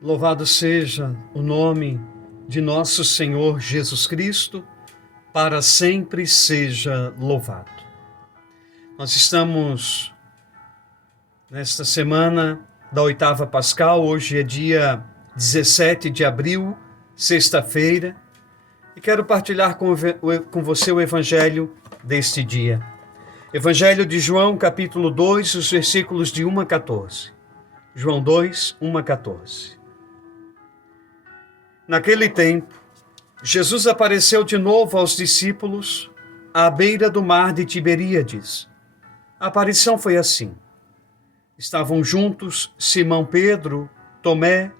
Louvado seja o nome de nosso Senhor Jesus Cristo, para sempre seja louvado. Nós estamos nesta semana da oitava Pascal, hoje é dia 17 de abril, sexta-feira, e quero partilhar com você o Evangelho deste dia. Evangelho de João, capítulo 2, os versículos de 1 a 14. João 2, 1 a 14. Naquele tempo, Jesus apareceu de novo aos discípulos à beira do mar de Tiberíades. A aparição foi assim. Estavam juntos Simão Pedro, Tomé,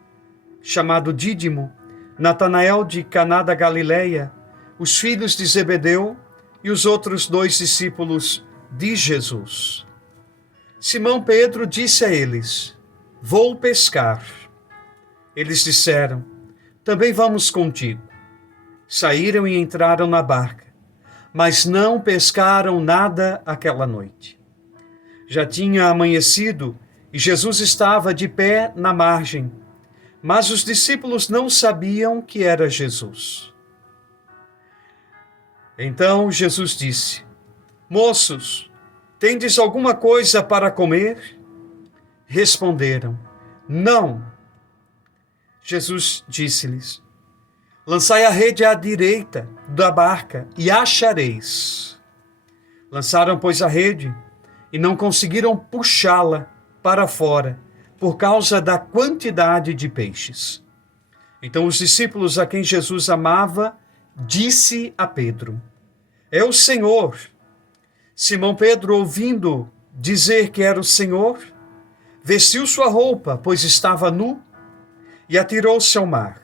chamado Dídimo, Natanael de Caná da Galileia, os filhos de Zebedeu e os outros 2 discípulos de Jesus. Simão Pedro disse a eles: "Vou pescar." Eles disseram: "Também vamos contigo." Saíram e entraram na barca, mas não pescaram nada aquela noite. Já tinha amanhecido e Jesus estava de pé na margem, mas os discípulos não sabiam que era Jesus. Então Jesus disse: "Moços, tendes alguma coisa para comer?" Responderam: "Não." Jesus disse-lhes: "Lançai a rede à direita da barca e achareis." Lançaram, pois, a rede e não conseguiram puxá-la para fora por causa da quantidade de peixes. Então os discípulos a quem Jesus amava disse a Pedro: "É o Senhor." Simão Pedro, ouvindo dizer que era o Senhor, vestiu sua roupa, pois estava nu, e atirou-se ao mar.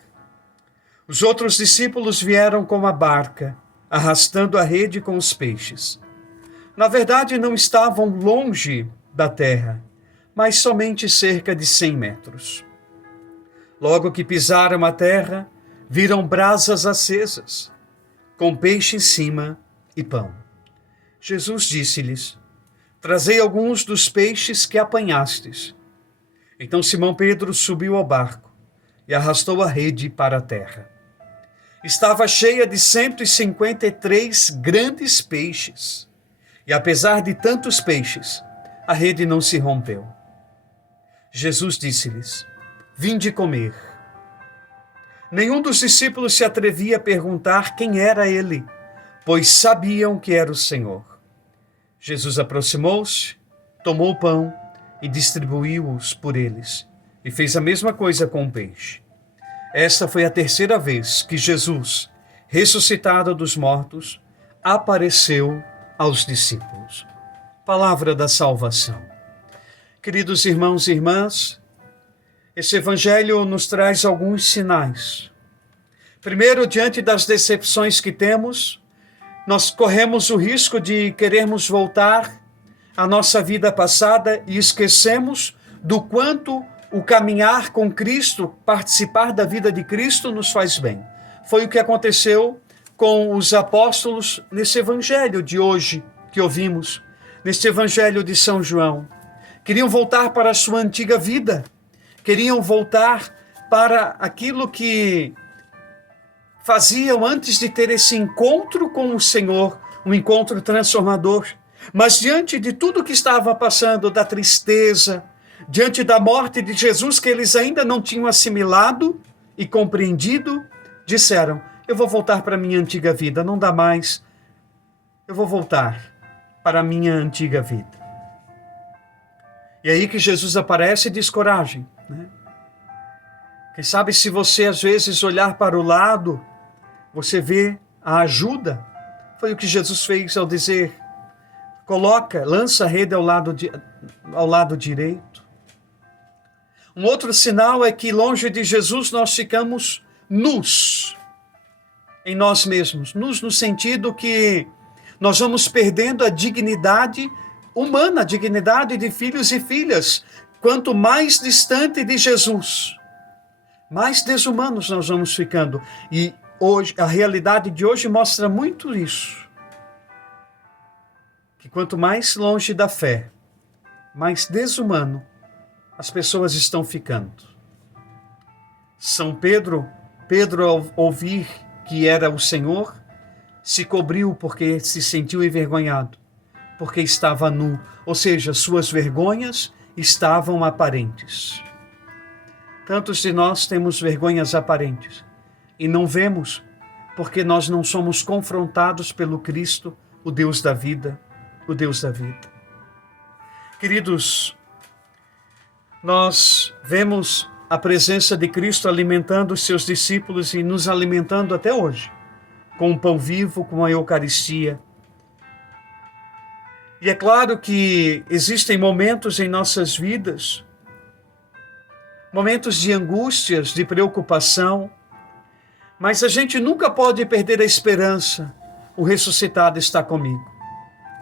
Os outros discípulos vieram com a barca, arrastando a rede com os peixes. Na verdade, não estavam longe da terra, mas somente cerca de 100 metros. Logo que pisaram a terra, viram brasas acesas, com peixe em cima e pão. Jesus disse-lhes: "Trazei alguns dos peixes que apanhastes." Então Simão Pedro subiu ao barco e arrastou a rede para a terra. Estava cheia de 153 grandes peixes, e apesar de tantos peixes, a rede não se rompeu. Jesus disse-lhes: "Vinde comer." Nenhum dos discípulos se atrevia a perguntar quem era ele, pois sabiam que era o Senhor. Jesus aproximou-se, tomou o pão e distribuiu-os por eles, e fez a mesma coisa com o peixe. Esta foi a terceira vez que Jesus, ressuscitado dos mortos, apareceu aos discípulos. Palavra da salvação. Queridos irmãos e irmãs, esse evangelho nos traz alguns sinais. Primeiro, diante das decepções que temos, nós corremos o risco de querermos voltar à nossa vida passada e esquecemos do quanto o caminhar com Cristo, participar da vida de Cristo, nos faz bem. Foi o que aconteceu com os apóstolos nesse evangelho de hoje que ouvimos, neste evangelho de São João. Queriam voltar para a sua antiga vida, queriam voltar para aquilo que faziam antes de ter esse encontro com o Senhor, um encontro transformador. Mas diante de tudo que estava passando, da tristeza, diante da morte de Jesus, que eles ainda não tinham assimilado e compreendido, disseram: "Eu vou voltar para a minha antiga vida, não dá mais. Eu vou voltar para a minha antiga vida." E aí que Jesus aparece e diz: coragem, né? Quem sabe, se você às vezes olhar para o lado, você vê a ajuda. Foi o que Jesus fez ao dizer: lança a rede ao lado direito. Um outro sinal é que longe de Jesus nós ficamos nus em nós mesmos. Nus no sentido que nós vamos perdendo a dignidade humana, a dignidade de filhos e filhas. Quanto mais distante de Jesus, mais desumanos nós vamos ficando. E hoje, a realidade de hoje mostra muito isso. Que quanto mais longe da fé, mais desumano as pessoas estão ficando. São Pedro, ao ouvir que era o Senhor, se cobriu porque se sentiu envergonhado, porque estava nu, ou seja, suas vergonhas estavam aparentes. Tantos de nós temos vergonhas aparentes e não vemos porque nós não somos confrontados pelo Cristo, o Deus da vida, o Deus da vida. Queridos, nós vemos a presença de Cristo alimentando os seus discípulos e nos alimentando até hoje, com o pão vivo, com a Eucaristia. E é claro que existem momentos em nossas vidas, momentos de angústias, de preocupação, mas a gente nunca pode perder a esperança. O ressuscitado está comigo.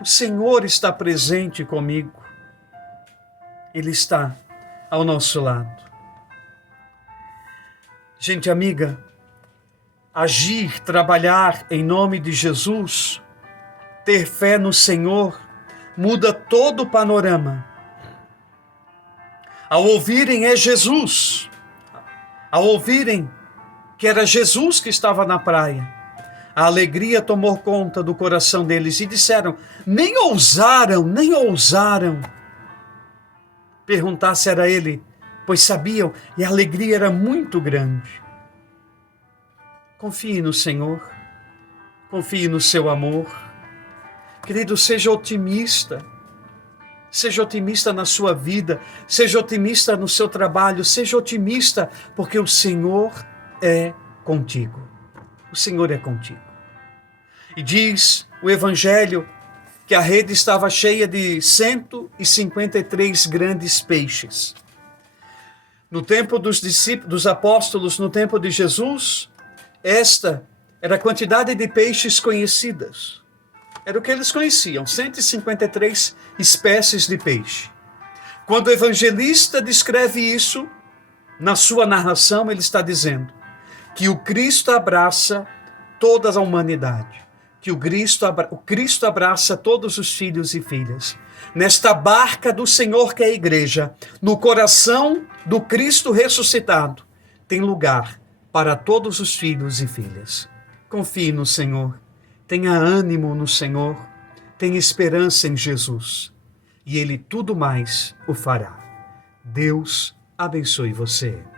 O Senhor está presente comigo. Ele está ao nosso lado. Gente amiga, agir, trabalhar em nome de Jesus, ter fé no Senhor, muda todo o panorama. Ao ouvirem é Jesus, ao ouvirem que era Jesus que estava na praia, a alegria tomou conta do coração deles e disseram, nem ousaram perguntar se era ele, pois sabiam e a alegria era muito grande. Confie no Senhor, confie no seu amor. Querido, seja otimista na sua vida, seja otimista no seu trabalho, seja otimista, porque o Senhor é contigo. O Senhor é contigo. E diz o Evangelho que a rede estava cheia de 153 grandes peixes. No tempo dos discípulos, dos apóstolos, no tempo de Jesus, esta era a quantidade de peixes conhecidas. Era o que eles conheciam, 153 espécies de peixe. Quando o evangelista descreve isso, na sua narração, ele está dizendo que o Cristo abraça toda a humanidade, que o Cristo abraça todos os filhos e filhas. Nesta barca do Senhor que é a igreja, no coração do Cristo ressuscitado, tem lugar para todos os filhos e filhas. Confie no Senhor, tenha ânimo no Senhor, tenha esperança em Jesus, e Ele tudo mais o fará. Deus abençoe você.